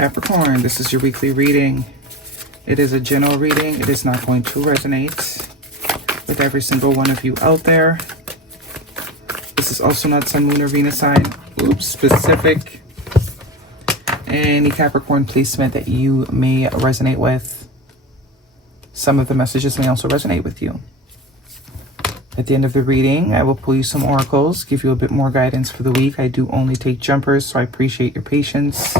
Capricorn, this is your weekly reading. It is a general reading. It is not going to resonate with every single one of you out there. This is also not Sun, Moon, or Venus sign. Oops, specific. Any Capricorn placement that you may resonate with. Some of the messages may also resonate with you. At the end of the reading, I will pull you some oracles, give you a bit more guidance for the week. I do only take jumpers, so I appreciate your patience.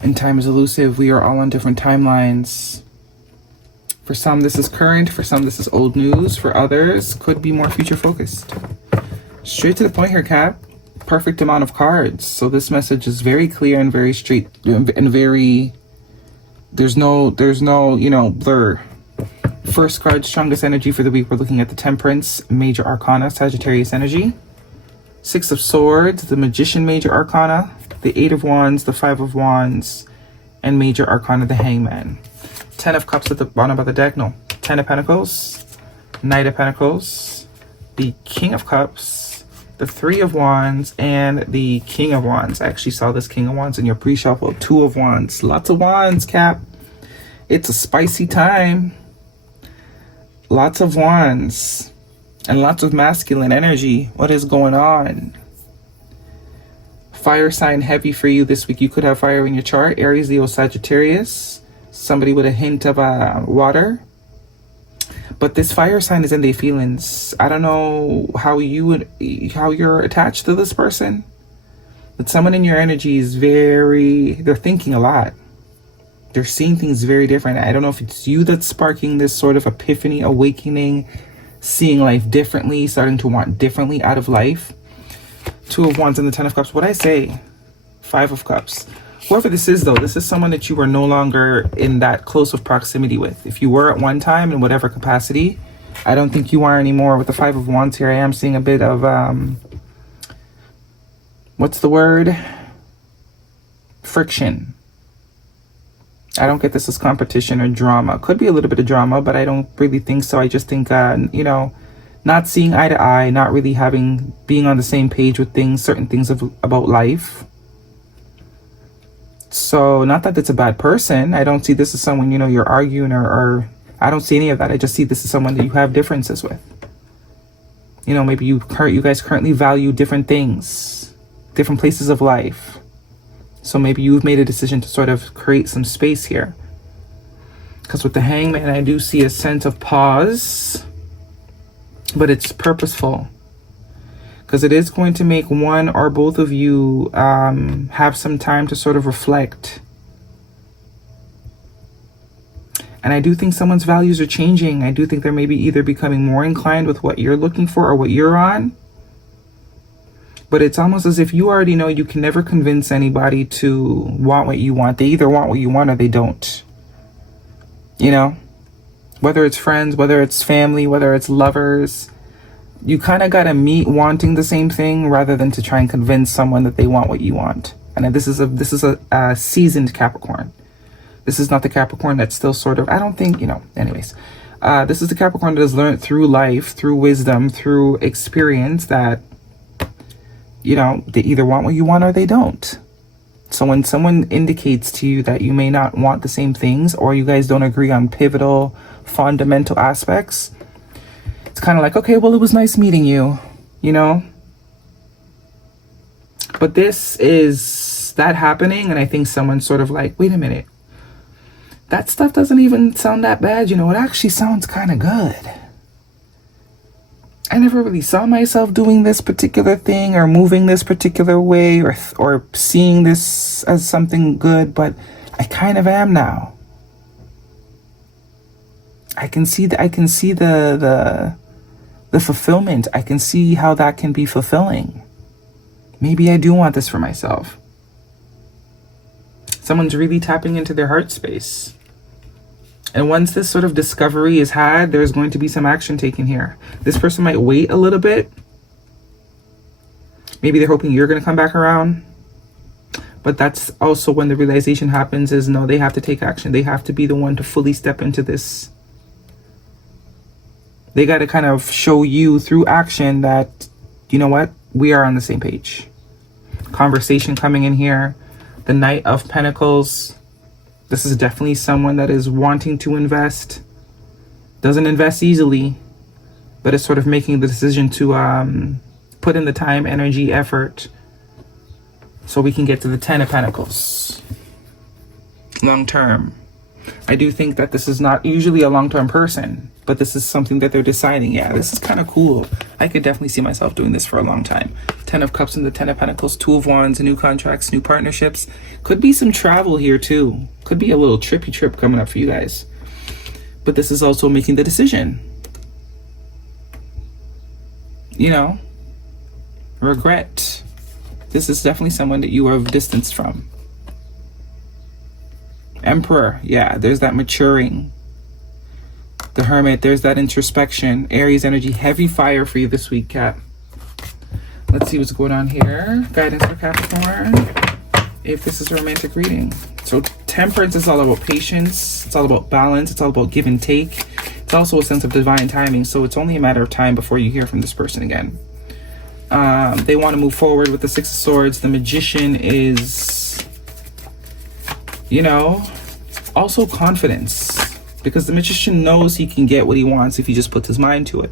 And time is elusive. We are all on different timelines. For some, this is current. For some, this is old news. For others, could be more future focused. Straight to the point here, Cap. Perfect amount of cards. So this message is very clear and very straight and very, there's no, blur. First card, strongest energy for the week. We're looking at the Temperance, Major Arcana, Sagittarius energy. Six of Swords, the Magician, Major Arcana. The Eight of Wands, the Five of Wands, and Major Arcana, the Hangman. 10 of Cups at the bottom of the deck. No. 10 of Pentacles, Knight of Pentacles, the King of Cups, the Three of Wands, and the King of Wands. I actually saw this King of Wands in your pre-shuffle. Two of Wands. Lots of Wands, Cap. It's a spicy time. Lots of Wands. And lots of masculine energy. What is going on? Fire sign heavy for you this week. You could have fire in your chart. Aries, Leo, Sagittarius. Somebody with a hint of water. But this fire sign is in their feelings. I don't know how you're attached to this person. But someone in your energy is they're thinking a lot. They're seeing things very different. I don't know if it's you that's sparking this sort of epiphany, awakening, seeing life differently, starting to want differently out of life. Two of Wands and the 10 of Cups. What'd I say? Five of Cups. Whoever this is, though, this is someone that you are no longer in that close of proximity with. If you were at one time in whatever capacity, I don't think you are anymore. With the Five of Wands here, I am seeing a bit of, what's the word? Friction. I don't get this as competition or drama. Could be a little bit of drama, but I don't really think so. I just think, not seeing eye to eye, not really being on the same page with certain things about life. So not that it's a bad person. I don't see this as someone, you're arguing or I don't see any of that. I just see this as someone that you have differences with. Maybe you guys currently value different things, different places of life. So maybe you've made a decision to sort of create some space here. Because with the Hangman, I do see a sense of pause. But it's purposeful, because it is going to make one or both of you have some time to sort of reflect. And I do think someone's values are changing. I do think they're maybe either becoming more inclined with what you're looking for or what you're on. But it's almost as if you already know you can never convince anybody to want what you want. They either want what you want or they don't. Whether it's friends, whether it's family, whether it's lovers, you kind of got to meet wanting the same thing rather than to try and convince someone that they want what you want. And this is a seasoned Capricorn. This is not the Capricorn that's still sort of, I don't think, anyways. This is the Capricorn that has learned through life, through wisdom, through experience that, they either want what you want or they don't. So when someone indicates to you that you may not want the same things or you guys don't agree on pivotal, fundamental aspects, it's kind of like, okay, well, it was nice meeting you, But this is that happening, and I think someone's sort of like, wait a minute. That stuff doesn't even sound that bad, it actually sounds kind of good. I never really saw myself doing this particular thing or moving this particular way or seeing this as something good, but I kind of am now. I can see the fulfillment. I can see how that can be fulfilling. Maybe I do want this for myself. Someone's really tapping into their heart space. And once this sort of discovery is had, there's going to be some action taken here. This person might wait a little bit. Maybe they're hoping you're going to come back around. But that's also when the realization happens is, no, they have to take action. They have to be the one to fully step into this. They got to kind of show you through action that, you know what, we are on the same page. Conversation coming in here. The Knight of Pentacles. This is definitely someone that is wanting to invest. Doesn't invest easily, but is sort of making the decision to put in the time, energy, effort, so we can get to the Ten of Pentacles. Long term. I do think that this is not usually a long-term person, but this is something that they're deciding. Yeah, this is kind of cool. I could definitely see myself doing this for a long time. 10 of Cups and the 10 of Pentacles, 2 of Wands, new contracts, new partnerships. Could be some travel here too. Could be a little trippy trip coming up for you guys. But this is also making the decision. You know, regret. This is definitely someone that you are distanced from. Emperor, yeah, there's that maturing. The Hermit, there's that introspection. Aries energy, heavy fire for you this week, Cap. Let's see what's going on here. Guidance for Capricorn, if this is a romantic reading. So Temperance is all about patience. It's all about balance. It's all about give and take. It's also a sense of divine timing. So it's only a matter of time before you hear from this person again. They want to move forward with the Six of Swords. The Magician is, you know, also confidence, because the Magician knows he can get what he wants if he just puts his mind to it.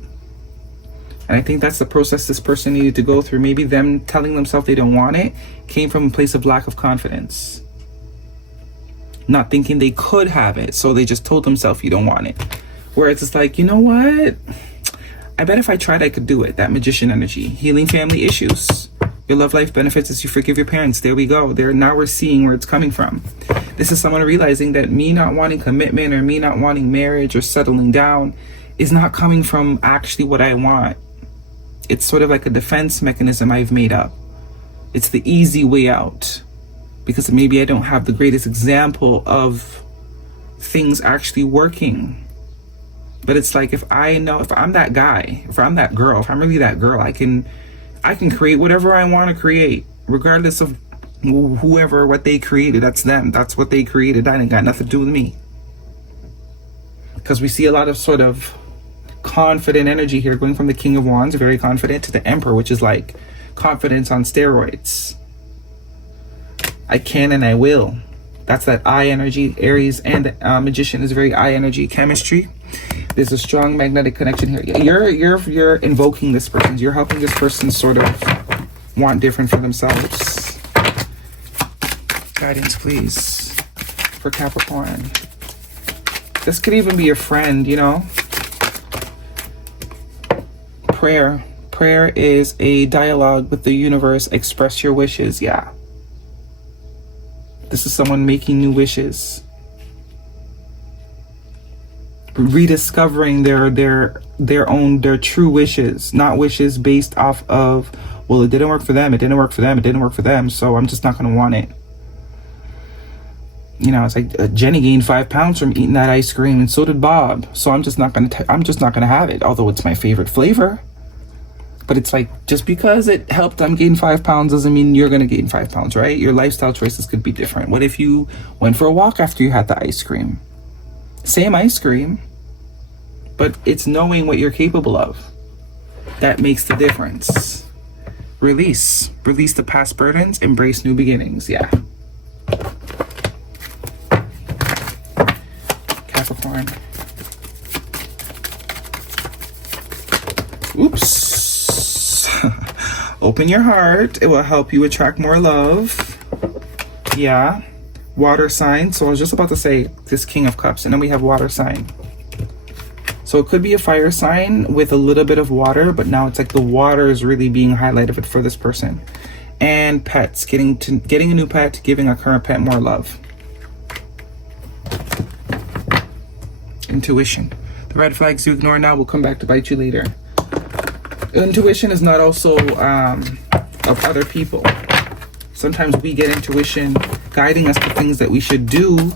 And I think that's the process this person needed to go through. Maybe them telling themselves they don't want it came from a place of lack of confidence, not thinking they could have it, so they just told themselves you don't want it. Whereas it's like, you know what, I bet if I tried I could do it. That Magician energy. Healing family issues. Your love life benefits as you forgive your parents. There we go. Now we're seeing where it's coming from. This is someone realizing that me not wanting commitment or me not wanting marriage or settling down is not coming from actually what I want. It's sort of like a defense mechanism I've made up. It's the easy way out, because maybe I don't have the greatest example of things actually working. But it's like, if I know, if I'm that guy, if I'm that girl, if I'm really that girl, I can create whatever I want to create, regardless of whoever, what they created. That's them. That's what they created. That ain't got nothing to do with me. Because we see a lot of sort of confident energy here, going from the King of Wands, very confident, to the Emperor, which is like confidence on steroids. I can and I will. That's that I energy. Aries and Magician is very I energy. Chemistry. There's a strong magnetic connection here. You're invoking this person. You're helping this person sort of want different for themselves. Guidance, please, for Capricorn. This could even be a friend, you know. Prayer. Prayer is a dialogue with the universe. Express your wishes. Yeah. This is someone making new wishes. Rediscovering their true wishes, not wishes based off of, well, it didn't work for them, it didn't work for them, it didn't work for them, so I'm just not going to want it. You know, it's like Jenny gained 5 pounds from eating that ice cream, and so did Bob, so I'm just not going to have it, although it's my favorite flavor. But it's like, just because it helped them gain 5 pounds doesn't mean you're going to gain 5 pounds, right? Your lifestyle choices could be different. What if you went for a walk after you had the ice cream? Same ice cream, but it's knowing what you're capable of that makes the difference. Release the past burdens, embrace new beginnings. Yeah. Capricorn. Oops. Open your heart. It will help you attract more love. Yeah. Water sign. So I was just about to say this King of Cups, and then we have water sign. So it could be a fire sign with a little bit of water, but now it's like the water is really being highlighted for this person. And pets, getting a new pet, giving a current pet more love. Intuition. The red flags you ignore now will come back to bite you later. Intuition is not also of other people. Sometimes we get intuition guiding us to things that we should do,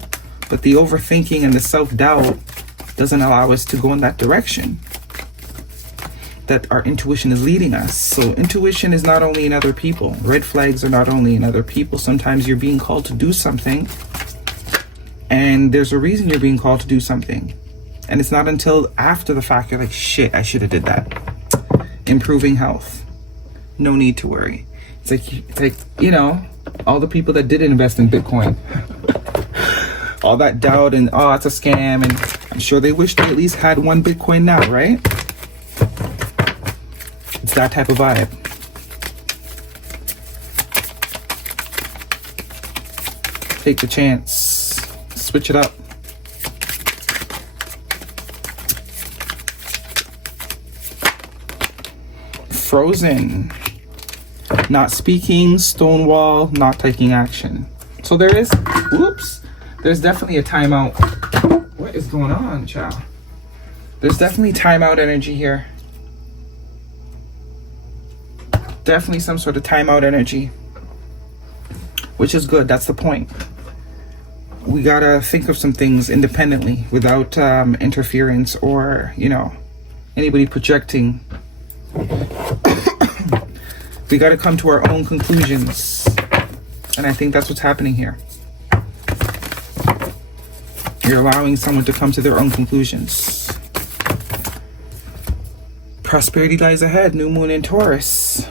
but the overthinking and the self-doubt doesn't allow us to go in that direction that our intuition is leading us. So intuition is not only in other people. Red flags are not only in other people. Sometimes you're being called to do something, and there's a reason you're being called to do something, and it's not until after the fact you're like, shit, I should have did that. Improving health. no need to worry. It's like, you know, all the people that did invest in Bitcoin, all that doubt and, oh, it's a scam, and I'm sure they wish they at least had one Bitcoin now, right? It's that type of vibe. Take the chance, switch it up. Frozen, not speaking, stonewall, not taking action. So there is, whoops, there's definitely a timeout. What is going on, child? There's definitely timeout energy here. Definitely some sort of timeout energy, which is good. That's the point. We gotta think of some things independently without interference or, you know, anybody projecting. We got to come to our own conclusions, and I think that's what's happening here. You're allowing someone to come to their own conclusions. Prosperity lies ahead. New moon in Taurus.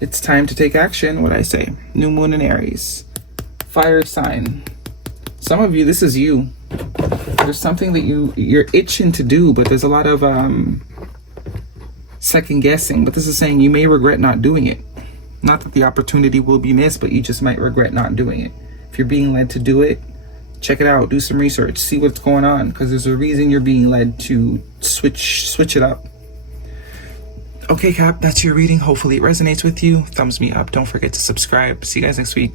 It's time to take action. What I say, new moon in Aries, fire sign. Some of you, this is you. There's something that you're itching to do, but there's a lot of second guessing. But this is saying you may regret not doing it. Not that the opportunity will be missed, but you just might regret not doing it. If you're being led to do it, check it out. Do some research. See what's going on, because there's a reason you're being led to switch it up. Okay, Cap, that's your reading. Hopefully it resonates with you. Thumbs me up. Don't forget to subscribe. See you guys next week.